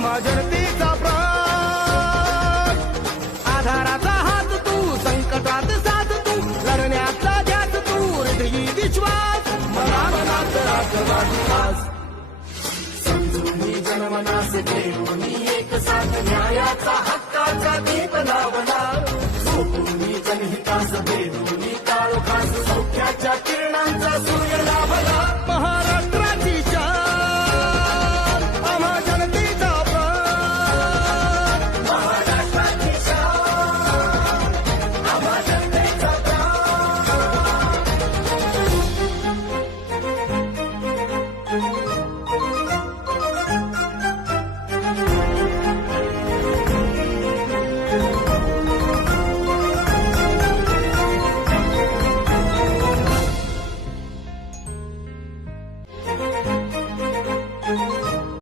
जनतेचा प्राण आधाराचा हात तू संकटात साथ तू लढण्याचा ध्यास तू हृदयी विश्वास मनात राष्ट्रवादी समजून जनमनास देऊन एक साथ न्यायाचा हक्काचा दीप लावला झोपून जनहितास भेटून